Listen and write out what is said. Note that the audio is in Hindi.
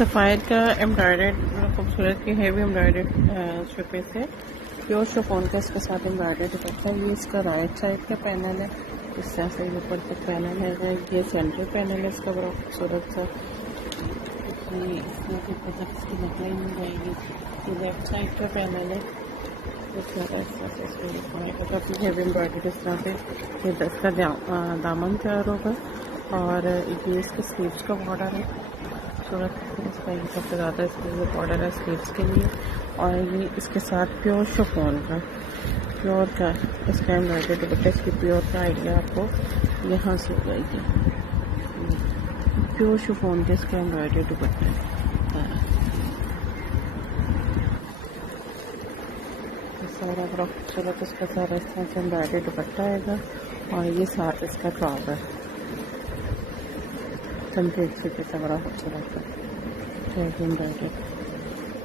सफ़ायर का एम्ब्रॉयडर्ड खूबसूरत की हैवी एम्ब्रॉयडर्ड शिपे से प्योर शिफॉन का इसके साथ एम्ब्रॉयडर्ड दुपट्टा है। ये इसका राइट साइड का पैनल है, इस तरह से ऊपर तक पैनल है। ये सेंटर पैनल है इसका, बड़ा खूबसूरत सा। ये ऊपर तक इसकी नकलाई मिल जाएगी। ये लेफ्ट साइड का पैनल है, इस तरह से इसको काफ़ी हैवी एम्ब्रॉयडर्ड इस तरह से। ये इसका दामन तैयार होगा और ये इसके स्लीव्स का बॉर्डर है खूबसूरत। इसका ये सबसे ज़्यादा इसका ये बॉर्डर है स्लीव्स के लिए। और ये इसके साथ प्योर शिफॉन का इसका एम्ब्रॉयडर्ड दुपट्टा, इसकी प्योर का आइडिया आपको यहाँ से हो जाएगी। प्योर शिफॉन के इसका एम्ब्रॉयडर्ड दुपट्टा सारा बड़ा खूबसूरत इसका सारा इस तरह से एम्ब्रॉयडर्ड दुपट्टा आएगा। और ये साथ इसका ट्राउज़र चमके से बड़ा खूबसूरत है एम्ब्रॉयडर्ड।